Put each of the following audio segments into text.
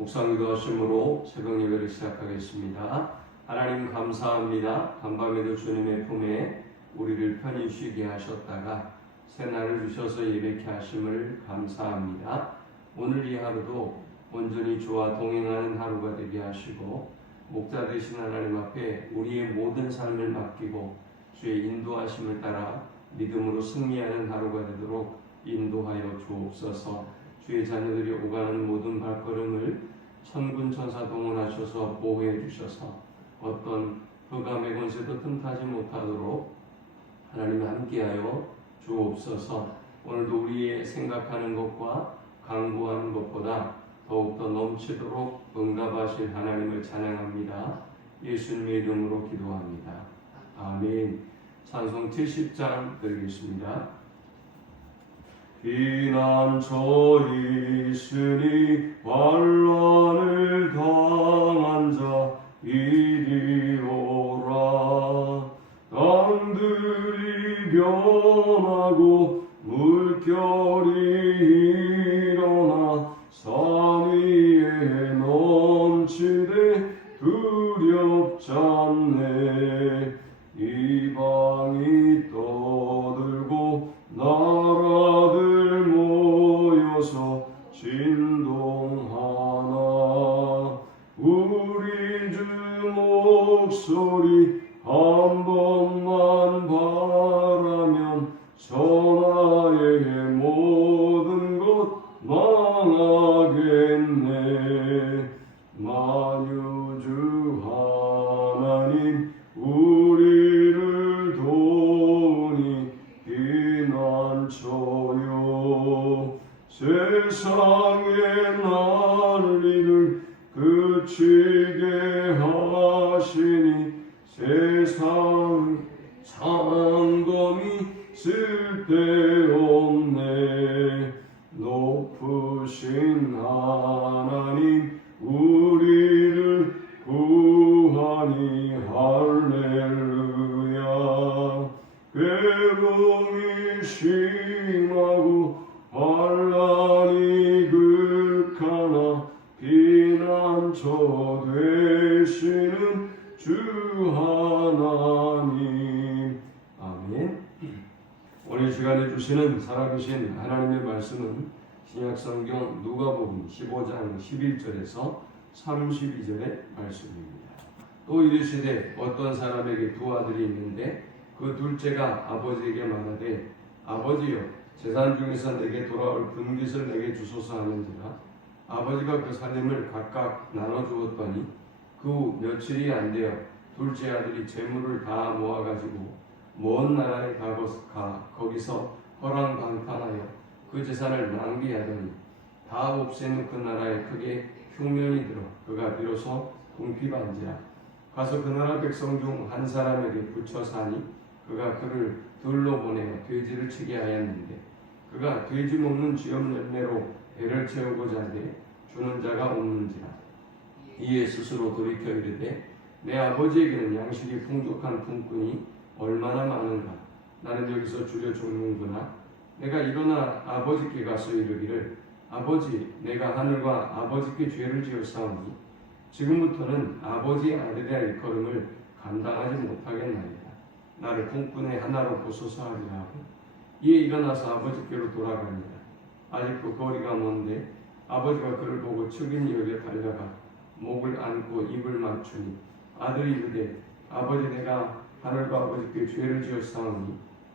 묵상기도 하심으로 새벽 예배를 시작하겠습니다. 하나님 감사합니다. 간밤에도 주님의 품에 우리를 편히 쉬게 하셨다가 새날을 주셔서 예배케 하심을 감사합니다. 오늘 이 하루도 온전히 주와 동행하는 하루가 되게 하시고 목자 되신 하나님 앞에 우리의 모든 삶을 맡기고 주의 인도하심을 따라 믿음으로 승리하는 하루가 되도록 인도하여 주옵소서. 주의 자녀들이 오가는 모든 발걸음을 천군 천사 동원하셔서 보호해 주셔서 어떤 흑암의 권세도 틈타지 못하도록 하나님 함께하여 주옵소서. 오늘도 우리의 생각하는 것과 강구하는 것보다 더욱더 넘치도록 응답하실 하나님을 찬양합니다. 예수님의 이름으로 기도합니다. 아멘. 찬송 70장 드리겠습니다. 비난처 있으니 환 목소리 한 번만 바라면 전하의 모든 것 망하겠네. 만유주 하나님 우리를 도우니 비난쳐요. 세상의 난리를 그치게 하시니 세상 상검이 쓸데 주시는 살아계신 하나님의 말씀은 신약성경 누가복음 15장 11절에서 32절의 말씀입니다. 또 이르시되 어떤 사람에게 두 아들이 있는데 그 둘째가 아버지에게 말하되 아버지여 재산 중에서 내게 돌아올 분깃을 내게 주소서 하는지라 아버지가 그 살림을 각각 나눠 주었더니 그 후 며칠이 안 되어 둘째 아들이 재물을 다 모아가지고 먼 나라에 가고 가 거기서 허랑 방탕하여 그 재산을 낭비하더니 다 없애는 그 나라에 크게 흉년이 들어 그가 비로소 궁핍한지라. 가서 그 나라 백성 중 한 사람에게 붙여 사니 그가 그를 들로 보내어 돼지를 치게 하였는데 그가 돼지 먹는 쥐업 열매로 배를 채우고자 하되 주는 자가 없는지라. 이에 스스로 돌이켜 이르되 내 아버지에게는 양식이 풍족한 품꾼이 얼마나 많은가 나는 여기서 줄여 죽는구나. 내가 일어나 아버지께 가서 이르기를 아버지 내가 하늘과 아버지께 죄를 지었사오니 지금부터는 아버지의 아들이라 일컬음을 감당하지 못하겠나이다. 나를 품꾼의 하나로 보소서 하리라 하고 이에 일어나서 아버지께로 돌아가니라 아직도 거리가 먼데 아버지가 그를 보고 축인 여에 달려가 목을 안고 입을 맞추니 아들이 이르되 아버지 내가 하늘과 아버지께 죄를 지었사오니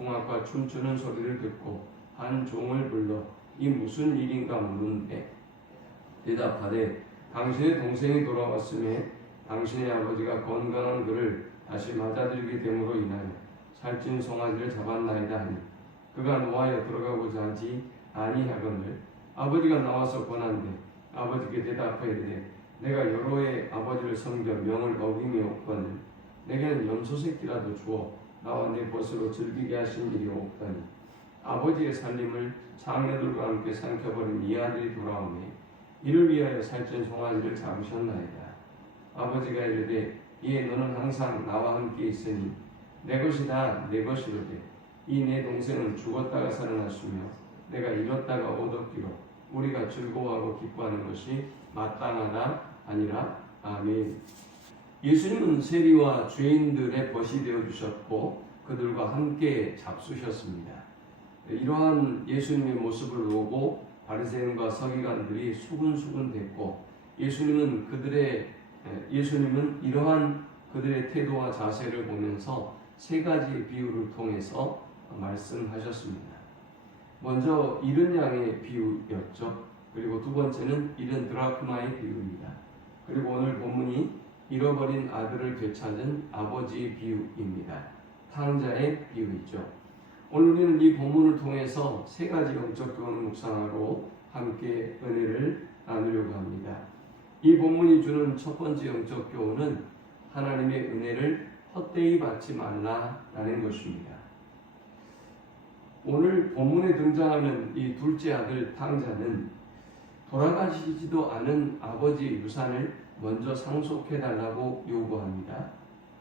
풍악과 춤추는 소리를 듣고 한 종을 불러 이 무슨 일인가 물은데 대답하되 당신의 동생이 돌아왔음에 당신의 아버지가 건강한 그를 다시 맞아들게 됨으로 인하여 살찐 송아지를 잡았나이다 하니 그가 노하여 들어가고자 하지 아니하거늘 아버지가 나와서 권한대 아버지께 대답하여 이르되 내가 여로의 아버지를 섬겨 명을 어김이 없거늘 내게는 염소 새끼라도 주어 나와 내 벗으로 즐기게 하신 일이 없다니. 아버지의 살림을 장녀들과 함께 삼켜버린 이 아들이 돌아오매 이를 위하여 살찐 송아지를 잡으셨나이다. 아버지가 이르되 이에 너는 항상 나와 함께 있으니 내 것이다 내 것이로되 이 내 동생은 죽었다가 살아났으며 내가 잃었다가 얻었기로 우리가 즐거워하고 기뻐하는 것이 마땅하다 아니라. 아멘. 예수님은 세리와 죄인들의 벗이 되어 주셨고 그들과 함께 잡수셨습니다. 이러한 예수님의 모습을 보고 바리새인과 서기관들이 수근수근댔고 예수님은 그들의 예수님은 이러한 그들의 태도와 자세를 보면서 세 가지 비유를 통해서 말씀하셨습니다. 먼저 잃은 양의 비유였죠. 그리고 두 번째는 잃은 드라크마의 비유입니다. 그리고 오늘 본문이 잃어버린 아들을 되찾은 아버지의 비유입니다. 탕자의 비유이죠. 오늘 우리는 이 본문을 통해서 세 가지 영적 교훈을 묵상하고 함께 은혜를 나누려고 합니다. 이 본문이 주는 첫 번째 영적 교훈은 하나님의 은혜를 헛되이 받지 말라라는 것입니다. 오늘 본문에 등장하는 이 둘째 아들 탕자는 돌아가시지도 않은 아버지의 유산을 먼저 상속해 달라고 요구합니다.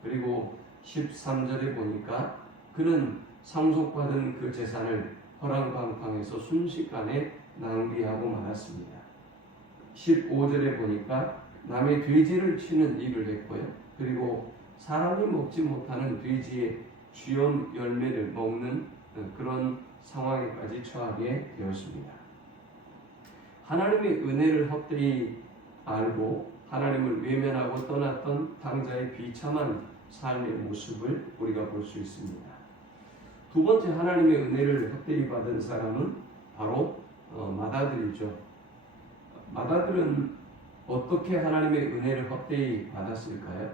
그리고 13절에 보니까 그는 상속받은 그 재산을 허랑방탕에서 순식간에 낭비하고 말았습니다. 15절에 보니까 남의 돼지를 치는 일을 했고요. 그리고 사람이 먹지 못하는 돼지의 주염 열매를 먹는 그런 상황에까지 처하게 되었습니다. 하나님의 은혜를 헛되이 알고 하나님을 외면하고 떠났던 당자의 비참한 삶의 모습을 우리가 볼 수 있습니다. 두 번째 하나님의 은혜를 헛되이 받은 사람은 바로 어, 마다들이죠. 마다들은 어떻게 하나님의 은혜를 헛되이 받았을까요?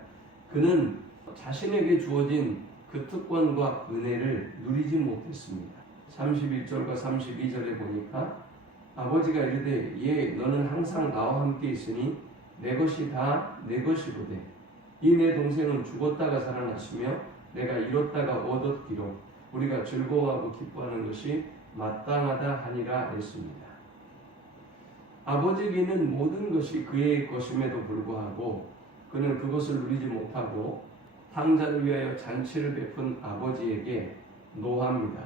그는 자신에게 주어진 그 특권과 은혜를 누리지 못했습니다. 31절과 32절에 보니까 아버지가 이르되 예 너는 항상 나와 함께 있으니 내 것이 다 내 것이로되 이 내 동생은 죽었다가 살아났으며 내가 잃었다가 얻었기로 우리가 즐거워하고 기뻐하는 것이 마땅하다 하니라 했습니다. 아버지에게는 모든 것이 그의 것임에도 불구하고 그는 그것을 누리지 못하고 탕자를 위하여 잔치를 베푼 아버지에게 노합니다.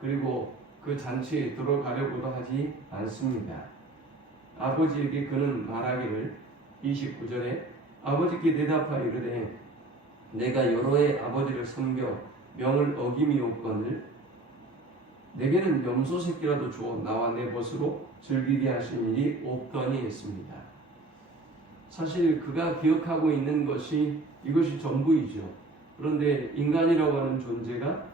그리고 그 잔치에 들어가려고도 하지 않습니다. 아버지에게 그는 말하기를 29절에 아버지께 대답하여 이르되 내가 여러의 아버지를 섬겨 명을 어김이 없거늘 내게는 염소 새끼라도 주어 나와 내 벗으로 즐기게 하신 일이 없더니 했습니다. 사실 그가 기억하고 있는 것이 이것이 전부이죠. 그런데 인간이라고 하는 존재가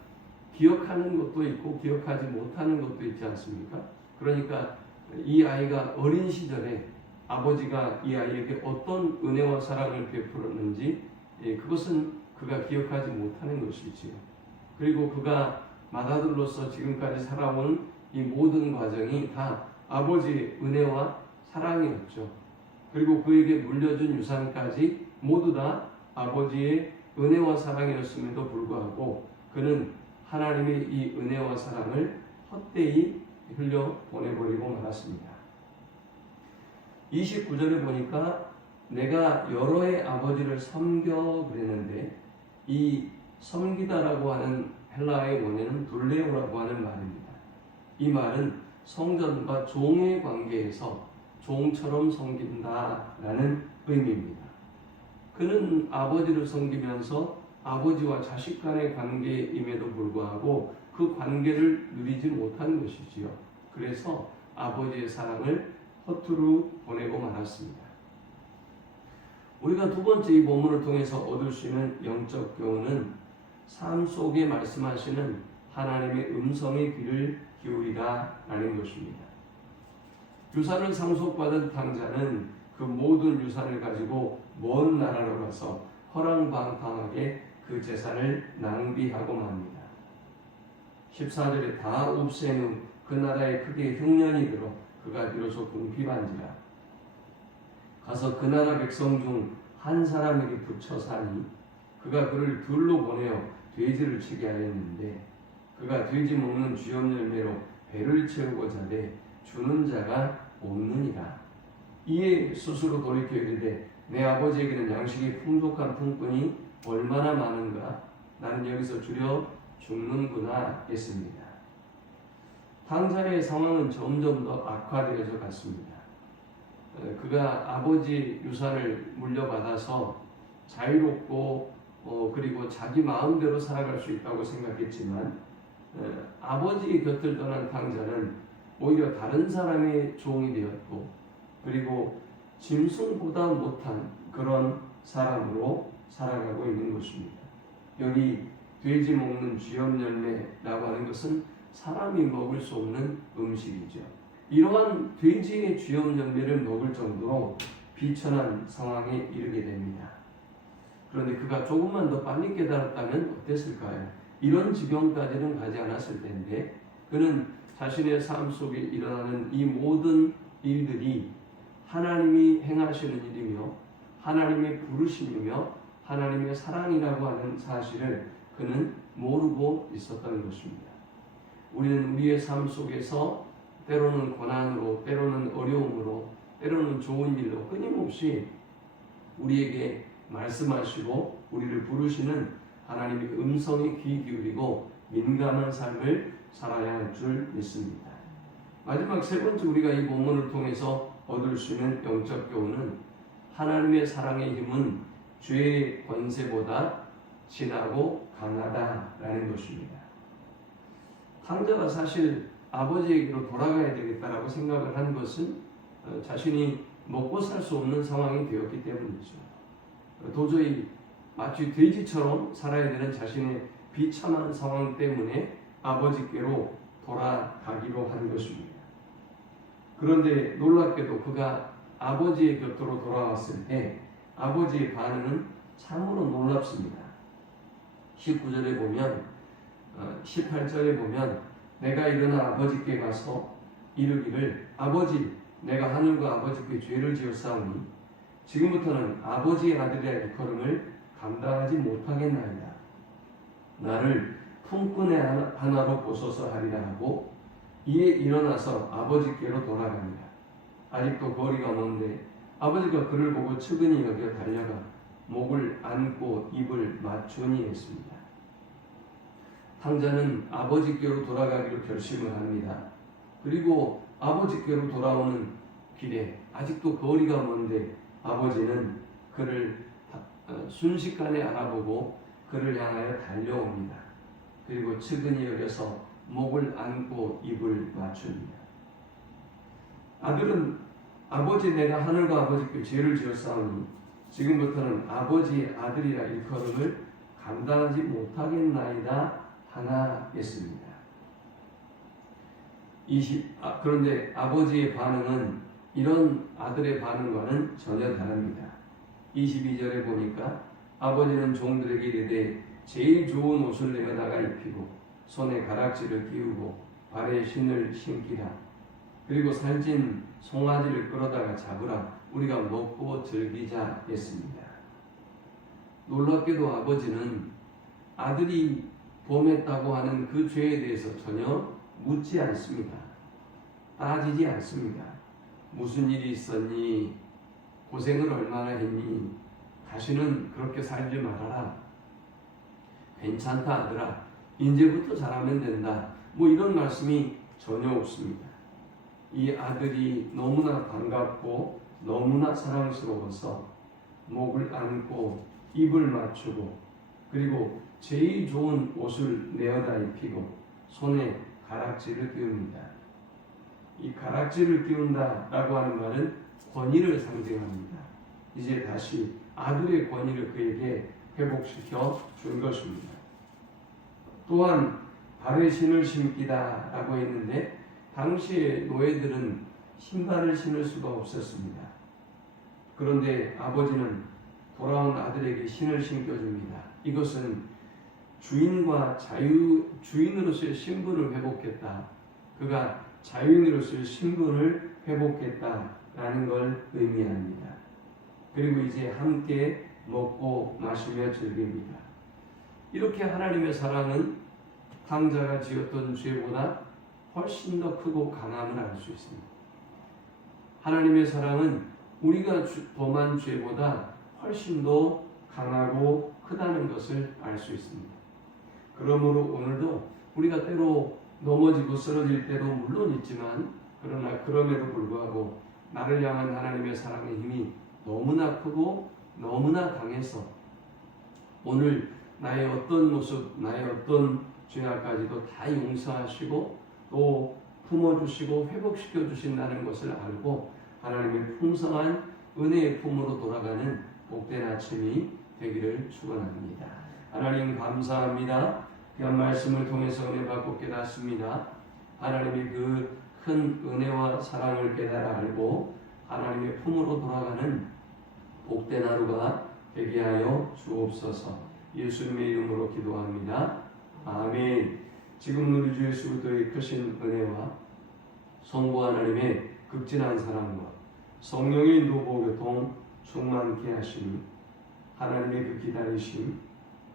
기억하는 것도 있고 기억하지 못하는 것도 있지 않습니까? 그러니까 이 아이가 어린 시절에 아버지가 이 아이에게 어떤 은혜와 사랑을 베풀었는지 예, 그것은 그가 기억하지 못하는 것이지요. 그리고 그가 마다들로서 지금까지 살아온 이 모든 과정이 다 아버지의 은혜와 사랑이었죠. 그리고 그에게 물려준 유산까지 모두 다 아버지의 은혜와 사랑이었음에도 불구하고 그는 하나님의 이 은혜와 사랑을 헛되이 흘려 보내버리고 말았습니다. 29절에 보니까 내가 여러 의 아버지를 섬겨 그랬는데 이 섬기다라고 하는 헬라의 원어는 둘레오라고 하는 말입니다. 이 말은 성전과 종의 관계에서 종처럼 섬긴다라는 의미입니다. 그는 아버지를 섬기면서 아버지와 자식 간의 관계임에도 불구하고 그 관계를 누리지 못한 것이지요. 그래서 아버지의 사랑을 허투루 보내고 말았습니다. 우리가 두 번째 이 본문을 통해서 얻을 수 있는 영적 교훈은 삶 속에 말씀하시는 하나님의 음성의 귀를 기울이라 라는 것입니다. 유산을 상속받은 당자는 그 모든 유산을 가지고 먼 나라로 가서 허랑방탕하게 그 재산을 낭비하고 맙니다. 14절에 다 없앤 후 그 나라에 크게 흉년이 들어 그가 비로소 궁핍한지라. 가서 그 나라 백성 중 한 사람에게 붙여 사니 그가 그를 둘로 보내어 돼지를 치게 하였는데 그가 돼지 먹는 주염 열매로 배를 채우고자 하되 주는 자가 없느니라. 이에 스스로 돌이켜 이르되 내 아버지에게는 양식이 풍족한 품꾼이 얼마나 많은가? 나는 여기서 주려 죽는구나 했습니다. 당자의 상황은 점점 더 악화되어져 갔습니다. 어, 그가 아버지 유산을 물려받아서 자유롭고 어, 그리고 자기 마음대로 살아갈 수 있다고 생각했지만 어, 아버지 곁을 떠난 당자는 오히려 다른 사람의 종이 되었고 그리고 짐승보다 못한 그런 사람으로 살아가고 있는 것입니다. 여기 돼지 먹는 쥐염 열매라고 하는 것은 사람이 먹을 수 없는 음식이죠. 이러한 돼지의 쥐염 열매를 먹을 정도로 비천한 상황에 이르게 됩니다. 그런데 그가 조금만 더 빨리 깨달았다면 어땠을까요? 이런 지경까지는 가지 않았을 텐데 그는 자신의 삶 속에 일어나는 이 모든 일들이 하나님이 행하시는 일이며 하나님의 부르심이며 하나님의 사랑이라고 하는 사실을 그는 모르고 있었던 것입니다. 우리는 우리의 삶 속에서 때로는 고난으로, 때로는 어려움으로, 때로는 좋은 일로 끊임없이 우리에게 말씀하시고 우리를 부르시는 하나님의 음성에 귀 기울이고 민감한 삶을 살아야 할 줄 믿습니다. 마지막 세 번째 우리가 이 본문을 통해서 얻을 수 있는 영적 교훈은 하나님의 사랑의 힘은 죄의 권세보다 진하고 강하다라는 것입니다. 탕자가 사실 아버지에게로 돌아가야 되겠다라고 생각을 한 것은 어, 자신이 먹고 살 수 없는 상황이 되었기 때문이죠. 어, 도저히 마치 돼지처럼 살아야 되는 자신의 비참한 상황 때문에 아버지께로 돌아가기로 한 것입니다. 그런데 놀랍게도 그가 아버지의 곁으로 돌아왔을 때 아버지의 반응은 참으로 놀랍습니다. 19절에 보면 18절에 보면 내가 일어나 아버지께 가서 이르기를 아버지 내가 하늘과 아버지께 죄를 지었사오니 지금부터는 아버지의 아들의 일컬음을 감당하지 못하겠나이다. 나를 품꾼의 하나로 보소서 하리라 하고 이에 일어나서 아버지께로 돌아갑니다. 아직도 거리가 먼데 아버지가 그를 보고 측은히 여겨 달려가 목을 안고 입을 맞추니 했습니다. 탕자는 아버지께로 돌아가기로 결심을 합니다. 그리고 아버지께로 돌아오는 길에 아직도 거리가 먼데 아버지는 그를 어, 순식간에 알아보고 그를 향하여 달려옵니다. 그리고 측은히 여겨서 목을 안고 입을 맞춥니다. 아들은 아버지 내가 하늘과 아버지께 죄를 지었사오니 지금부터는 아버지의 아들이라 일컬음을 감당하지 못하겠나이다 하나 했습니다. 20, 아, 그런데 아버지의 반응은 이런 아들의 반응과는 전혀 다릅니다. 22절에 보니까 아버지는 종들에게 이르되 제일 좋은 옷을 내어다가 입히고 손에 가락지를 끼우고 발에 신을 신기라 그리고 살찐 송아지를 끌어다가 잡으라 우리가 먹고 즐기자 했습니다. 놀랍게도 아버지는 아들이 범했다고 하는 그 죄에 대해서 전혀 묻지 않습니다. 따지지 않습니다. 무슨 일이 있었니? 고생을 얼마나 했니? 다시는 그렇게 살지 말아라. 괜찮다 아들아. 이제부터 잘하면 된다. 뭐 이런 말씀이 전혀 없습니다. 이 아들이 너무나 반갑고 너무나 사랑스러워서 목을 안고 입을 맞추고 그리고 제일 좋은 옷을 내어다 입히고 손에 가락지를 끼웁니다. 이 가락지를 끼운다라고 하는 말은 권위를 상징합니다. 이제 다시 아들의 권위를 그에게 회복시켜 준 것입니다. 또한 발에 신을 신기다라고 했는데 당시의 노예들은 신발을 신을 수가 없었습니다. 그런데 아버지는 돌아온 아들에게 신을 신겨줍니다. 이것은 주인과 자유 주인으로서의 신분을 회복했다. 그가 자유인으로서의 신분을 회복했다라는 걸 의미합니다. 그리고 이제 함께 먹고 마시며 즐깁니다. 이렇게 하나님의 사랑은 탕자가 지었던 죄보다 훨씬 더 크고 강함을 알 수 있습니다. 하나님의 사랑은 우리가 주- 범한 죄보다 훨씬 더 강하고 크다는 것을 알 수 있습니다. 그러므로 오늘도 우리가 때로 넘어지고 쓰러질 때도 물론 있지만 그러나 그럼에도 불구하고 나를 향한 하나님의 사랑의 힘이 너무나 크고 너무나 강해서 오늘 나의 어떤 모습, 나의 어떤 죄악까지도 다 용서하시고 또 품어주시고 회복시켜 주신다는 것을 알고 하나님의 풍성한 은혜의 품으로 돌아가는 복된 아침이 되기를 축원합니다. 하나님 감사합니다. 귀한 말씀을 통해서 은혜 받고 깨닫습니다. 하나님의 그 큰 은혜와 사랑을 깨달아 알고 하나님의 품으로 돌아가는 복된 하루가 되게 하여 주옵소서. 예수님의 이름으로 기도합니다. 아멘. 지금 우리 주 예수 그리스도의 크신 은혜와 성부 하나님의 극진한 사랑과 성령의 인도 교통 충만케 하시니 하나님의 그 기다리심,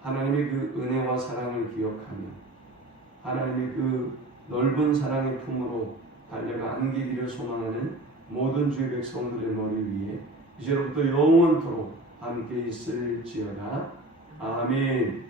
하나님의 그 은혜와 사랑을 기억하며 하나님의 그 넓은 사랑의 품으로 달려가 안기기를 소망하는 모든 주의 백성들의 머리 위에 이제로부터 영원토록 함께 있을지어다. 아멘.